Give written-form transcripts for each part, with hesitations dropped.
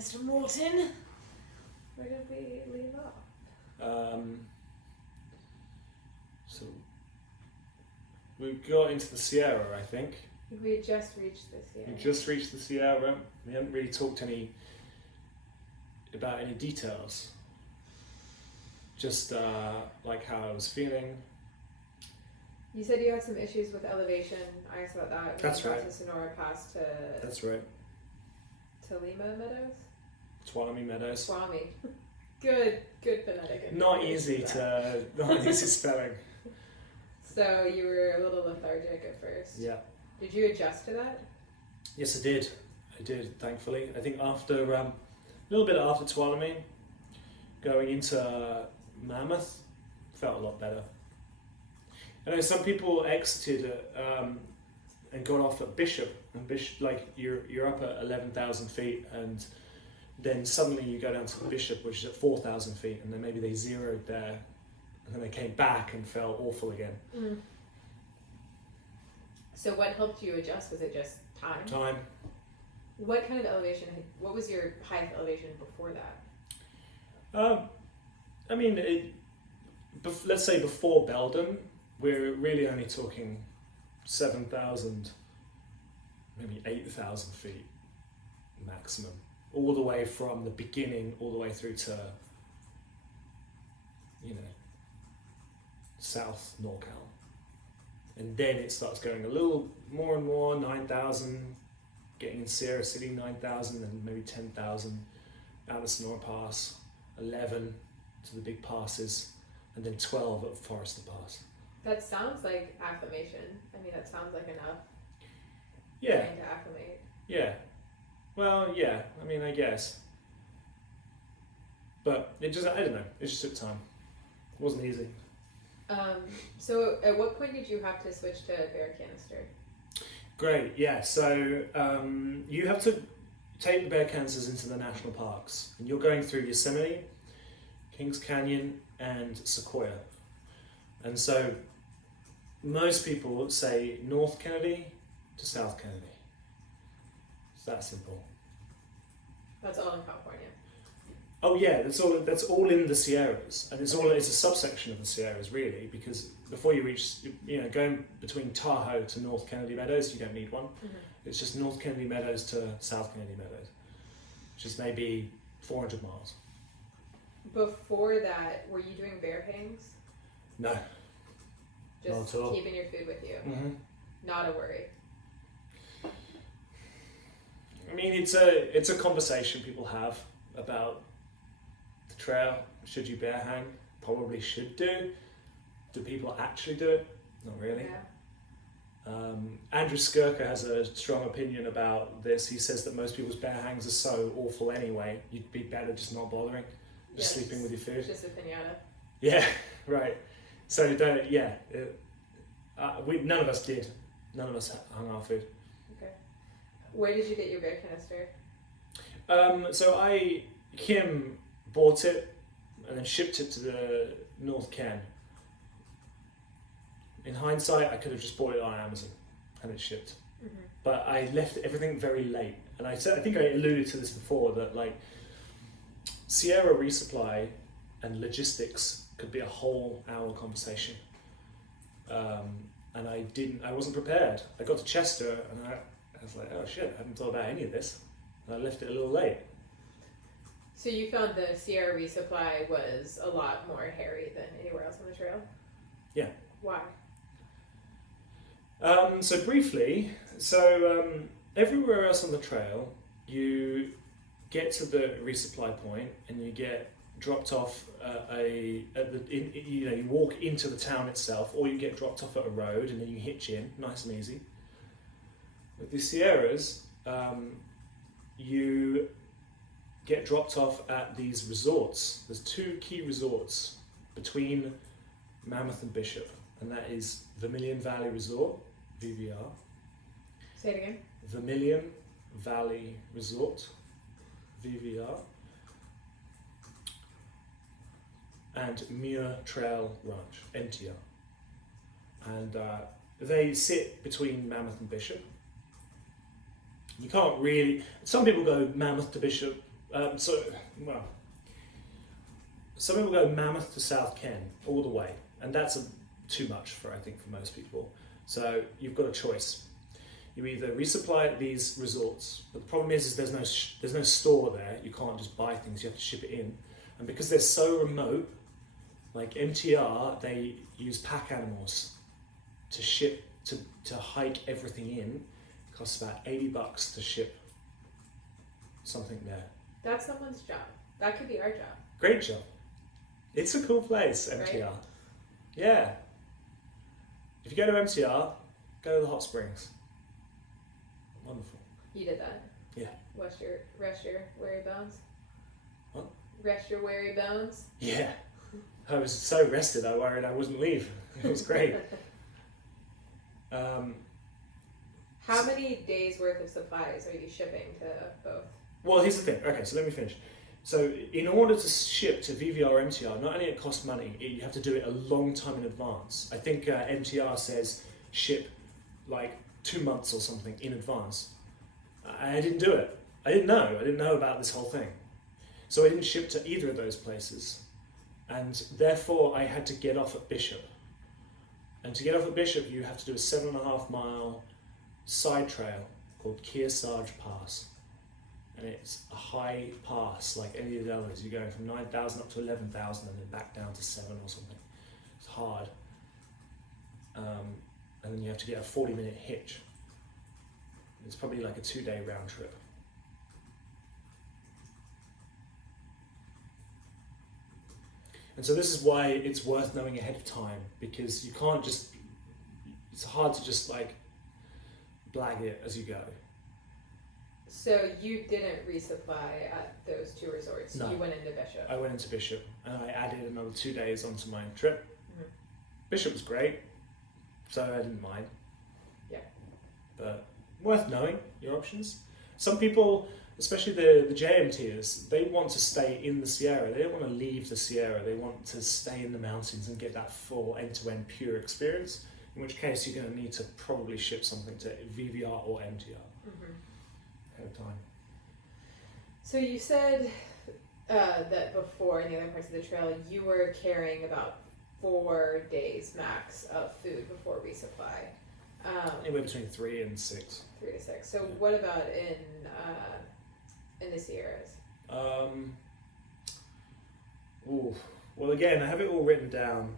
Mr. Morton. Where did we leave off? So we got into the Sierra, I think. We had just reached this, yeah. We just reached the Sierra. We haven't really talked about any details. Just like how I was feeling. You said you had some issues with elevation. I asked about that. That's right. To Sonora Pass to. That's right. To Lima Meadows. Tuolumne Meadows. Tuolumne. Good phonetic. Not easy spelling. So you were a little lethargic at first. Yeah. Did you adjust to that? Yes, I did. Thankfully. I think after a little bit after Tuolumne, going into Mammoth, felt a lot better. I know some people exited and got off at Bishop, and Bishop, like you're up at 11,000 feet, and then suddenly you go down to Bishop, which is at 4,000 feet, and then maybe they zeroed there, and then they came back and felt awful again. Mm. So what helped you adjust? Was it just time? Time. What kind of elevation? What was your highest elevation before that? I mean, let's say before Belden, we're really only talking 7,000, maybe 8,000 feet maximum, all the way from the beginning all the way through to, South NorCal. And then it starts going a little more and more, 9,000, getting in Sierra City 9,000, and maybe 10,000 out of Sonora Pass, 11 to the big passes, and then 12 at Forester Pass. That sounds like acclimation. I mean, that sounds like enough. Yeah. Trying to acclimate. Yeah. Well, yeah. I mean, I guess. But I don't know. It just took time. It wasn't easy. So at what point did you have to switch to bear canister? Great. Yeah. So you have to take the bear canisters into the national parks, and you're going through Yosemite, Kings Canyon, and Sequoia. And so most people say North Kennedy to South Kennedy. It's that simple. That's all in California. Oh yeah, that's all in the Sierras, and it's a subsection of the Sierras really, because before you reach, going between Tahoe to North Kennedy Meadows, you don't need one. Mm-hmm. It's just North Kennedy Meadows to South Kennedy Meadows, which is maybe 400 miles. Before that, were you doing bear hangs? No. Just keeping your food with you. Mm-hmm. Not a worry. I mean, it's a conversation people have about the trail. Should you bear hang? Probably should do. Do people actually do it? Not really. Yeah. Andrew Skirka has a strong opinion about this. He says that most people's bear hangs are so awful anyway, you'd be better just not bothering, just sleeping with your food. Just a pinata. Yeah, right. So none of us did. None of us hung our food. Okay. Where did you get your bear canister? So Kim bought it and then shipped it to the North Ken. In hindsight, I could have just bought it on Amazon and it shipped. Mm-hmm. But I left everything very late. And I think I alluded to this before, that like Sierra resupply and logistics could be a whole hour conversation. And I wasn't prepared. I got to Chester and I was like, oh shit, I hadn't thought about any of this. And I left it a little late. So you found the Sierra resupply was a lot more hairy than anywhere else on the trail? Yeah. Why? So briefly, everywhere else on the trail, you get to the resupply point and you get dropped off you walk into the town itself, or you get dropped off at a road and then you hitch in, nice and easy. With the Sierras, you get dropped off at these resorts. There's two key resorts between Mammoth and Bishop, and that is Vermilion Valley Resort, VVR. Say it again. Vermilion Valley Resort, VVR. And Muir Trail Ranch, MTR. And they sit between Mammoth and Bishop. You can't really, some people go Mammoth to Bishop, Well, some people go Mammoth to South Ken all the way, and that's too much for most people. So you've got a choice. You either resupply at these resorts, but the problem is there's no store there. You can't just buy things. You have to ship it in, and because they're so remote, like MTR, they use pack animals to ship to hike everything in. It costs about $80 to ship something there. That's someone's job. That could be our job. Great job. It's a cool place, MTR. Right? Yeah. If you go to MTR, go to the hot springs. Wonderful. You did that? Yeah. Rest your weary bones? What? Rest your weary bones? Yeah. I was so rested I worried I wouldn't leave. It was great. How many days worth of supplies are you shipping to both? Well, here's the thing. Okay, so let me finish. So in order to ship to VVR or MTR, not only it costs money, you have to do it a long time in advance. I think MTR says ship like 2 months or something in advance. I didn't do it. I didn't know about this whole thing. So I didn't ship to either of those places. And therefore I had to get off at Bishop. And to get off at Bishop, you have to do a 7.5 mile side trail called Kearsarge Pass. And it's a high pass like any of the others. You're going from 9,000 up to 11,000 and then back down to 7 or something. It's hard. And then you have to get a 40-minute hitch. It's probably like a 2-day round trip. And so this is why it's worth knowing ahead of time, because you can't just, it's hard to just like blag it as you go. So you didn't resupply at those 2 resorts? No. You went into Bishop? I went into Bishop and I added another 2 days onto my trip. Mm-hmm. Bishop was great, so I didn't mind. Yeah. But worth knowing your options. Some people, especially the JMTers, they want to stay in the Sierra. They don't want to leave the Sierra. They want to stay in the mountains and get that full end-to-end pure experience, in which case you're going to need to probably ship something to VVR or MTR. Mm-hmm. Ahead of time. So you said that before in the other parts of the trail you were carrying about 4 days max of food before resupply. Anywhere between 3 and 6. 3 to 6. So yeah. What about in the Sierras? Well, again, I have it all written down.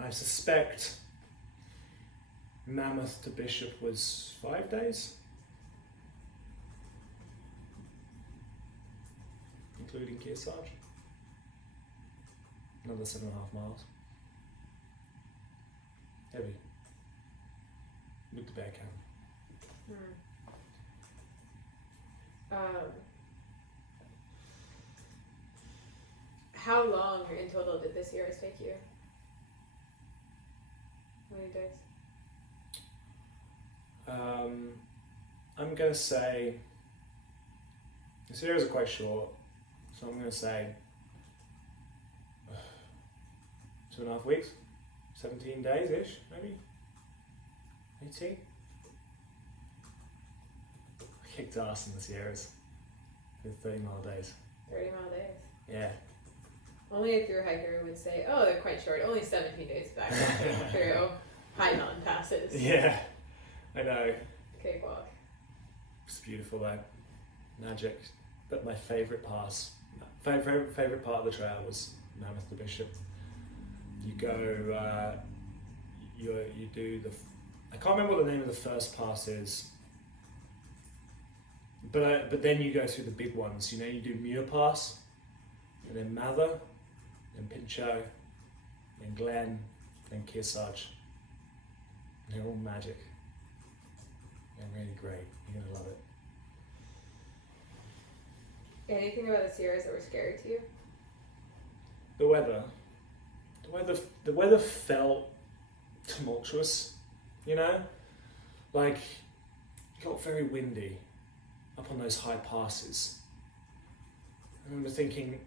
I suspect Mammoth to Bishop was 5 days, including Kearsarge. Another 7.5 miles. Heavy. With the bear cam. How long in total did this Sierras take you? How many days? I'm going to say the Sierras are quite short, so I'm going to say 2.5 weeks, 17 days-ish, maybe 18. I kicked ass in the Sierras with 30-mile days. 30-mile days? Yeah. Only if your hiker would say, oh, they're quite short, only 17 days back through high mountain passes. Yeah, I know. Cakewalk. It's beautiful though. Magic. But my favourite pass, favourite part of the trail was Mammoth to Bishop. You go, you do the, I can't remember what the name of the first pass is, but then you go through the big ones. You know, you do Muir Pass, and then Mather, then Pinchot, then Glen, then Kearsarge. And they're all magic. They're really great. You're gonna love it. Anything about the Sierras that were scary to you? The weather felt tumultuous, you know? Like, it got very windy up on those high passes. I remember thinking,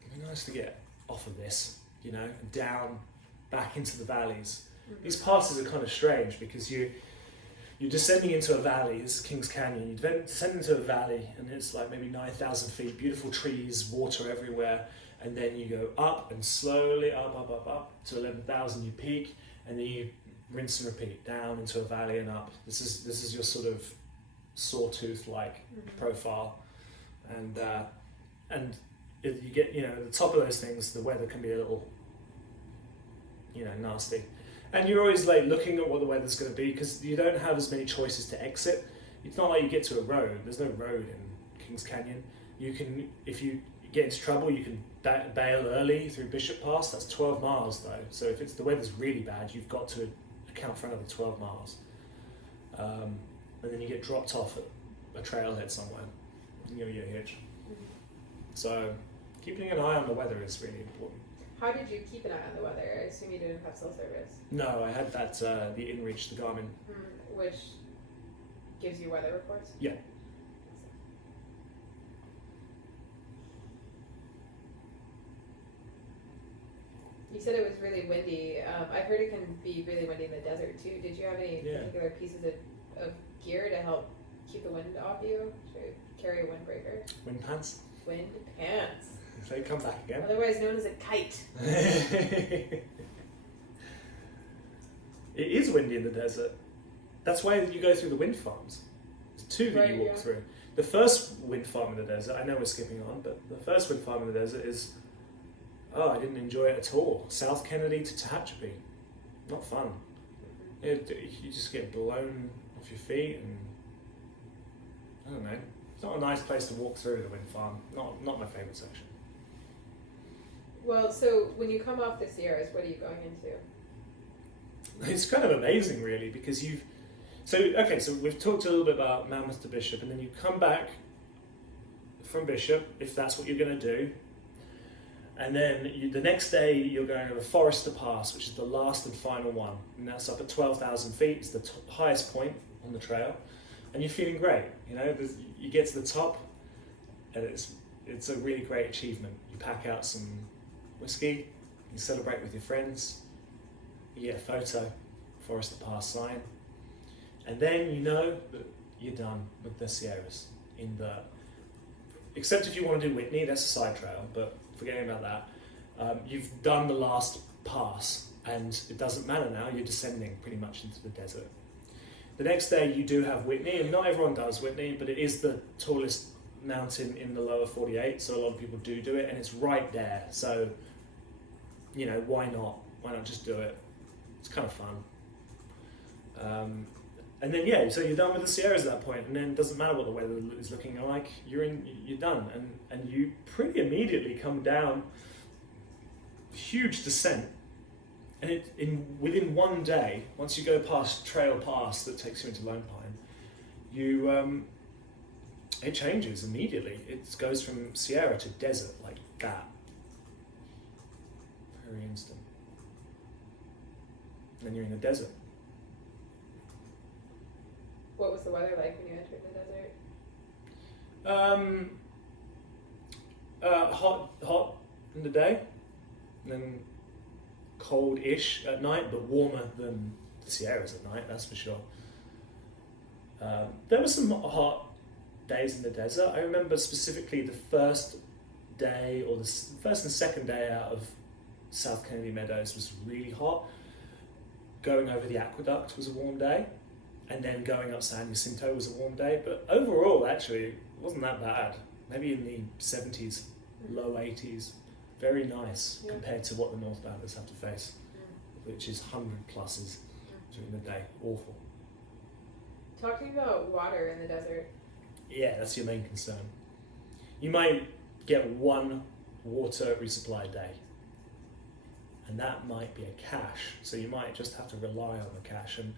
it'd be nice to get off of this, you know, and down back into the valleys. Mm-hmm. These passes are kind of strange because you're descending into a valley. This is Kings Canyon. You descend into a valley, and it's like maybe 9,000 feet, beautiful trees, water everywhere. And then you go up and slowly up to 11,000. You peak, and then you rinse and repeat down into a valley and up. This is your sort of sawtooth-like profile, and you get, at the top of those things, the weather can be a little, nasty. And you're always like looking at what the weather's going to be, because you don't have as many choices to exit. It's not like you get to a road. There's no road in Kings Canyon. You can, if you get into trouble, you can bail early through Bishop Pass. That's 12 miles though. So if the weather's really bad, you've got to account for another 12 miles. And then you get dropped off at a trailhead somewhere. You get a hitch. So keeping an eye on the weather is really important. How did you keep an eye on the weather? I assume you didn't have cell service. No, I had that, the InReach, the Garmin. Which gives you weather reports? Yeah. You said it was really windy. I heard it can be really windy in the desert too. Did you have any particular pieces of gear to help keep the wind off you? Should you carry a windbreaker? Wind pants. Wind pants. If they come back again. Otherwise known as a kite. It is windy in the desert. That's why you go through the wind farms. There's two that you walk through. The first wind farm in the desert, I know we're skipping on, but the first wind farm in the desert is, I didn't enjoy it at all. South Kennedy to Tehachapi. Not fun. You just get blown off your feet, and I don't know. It's not a nice place to walk through the wind farm. Not my favourite section. Well, so when you come off the Sierras, what are you going into? It's kind of amazing, really, because so we've talked a little bit about Mammoth to Bishop, and then you come back from Bishop, if that's what you're going to do, and then the next day you're going over Forester Pass, which is the last and final one, and that's up at 12,000 feet. It's the highest point on the trail, and you're feeling great. You get to the top, and it's a really great achievement. You pack out some whiskey, you celebrate with your friends, you get a photo, Forester Pass sign, and then you know that you're done with the Sierras. Except if you want to do Whitney, that's a side trail, but forgetting about that, you've done the last pass, and it doesn't matter now, you're descending pretty much into the desert. The next day you do have Whitney, and not everyone does Whitney, but it is the tallest mountain in the lower 48, so a lot of people do it, and it's right there, so why not just do it? It's kind of fun. And then so you're done with the Sierras at that point, and then it doesn't matter what the weather is looking like, you're done, and you pretty immediately come down huge descent, and within one day, once you go past Trail Pass that takes you into Lone Pine, it changes immediately. It goes from Sierra to desert like that. Very instant. And then you're in the desert. What was the weather like when you entered the desert? Hot in the day, and then cold-ish at night, but warmer than the Sierras at night, that's for sure. There were some hot days in the desert. I remember specifically the first day, or the first and second day out of South Kennedy Meadows was really hot. Going over the aqueduct was a warm day, and then going up San Jacinto was a warm day, but overall actually it wasn't that bad. Maybe in the 70s, low 80s. Very nice compared to what the northbounders have to face, which is 100 pluses during the day. Awful. Talk to me about water in the desert. Yeah, that's your main concern. You might get one water resupply day, and that might be a cache, so you might just have to rely on the cache, and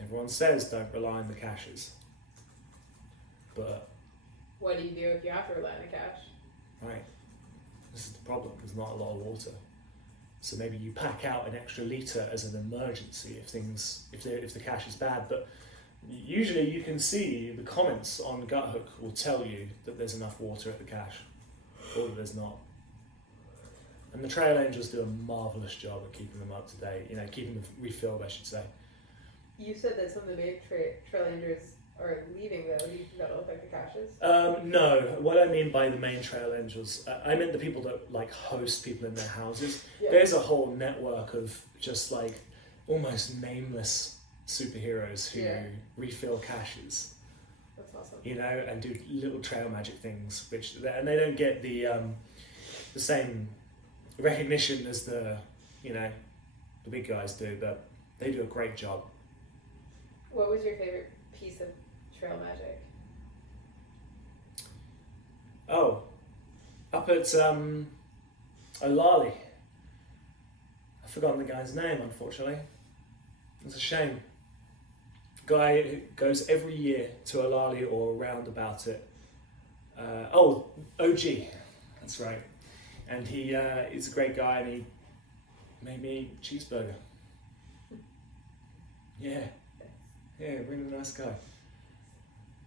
everyone says don't rely on the caches, but what do you do if you have to rely on the cache? Right, this is the problem, there's not a lot of water, so maybe you pack out an extra litre as an emergency if the cache is bad, but usually you can see the comments on Guthook will tell you that there's enough water at the cache, or that there's not. And the trail angels do a marvellous job of keeping them up to date, keeping them refilled, I should say. You said that some of the big trailenders are leaving though. Do you think that'll affect the caches? No, what I mean by the main trail angels, I meant the people that like host people in their houses. Yeah. There's a whole network of just like almost nameless superheroes who refill caches. That's awesome. You know, and do little trail magic things, and they don't get the same recognition as the big guys do, but they do a great job. What was your favorite piece of trail magic? Oh, up at Olali. I've forgotten the guy's name, unfortunately. It's a shame. Guy who goes every year to Olali or around about it. OG, that's right. And he is a great guy, and he made me a cheeseburger. Yeah, really nice guy.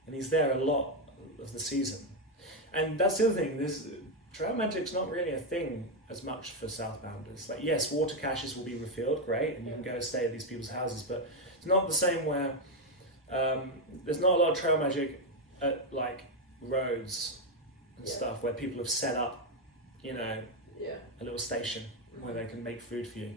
And he's there a lot of the season. And that's the other thing, trail magic's not really a thing as much for southbounders. Like, yes, water caches will be refilled, great, and you can go stay at these people's houses, but it's not the same where there's not a lot of trail magic at like roads and stuff where people have set up, a little station where they can make food for you.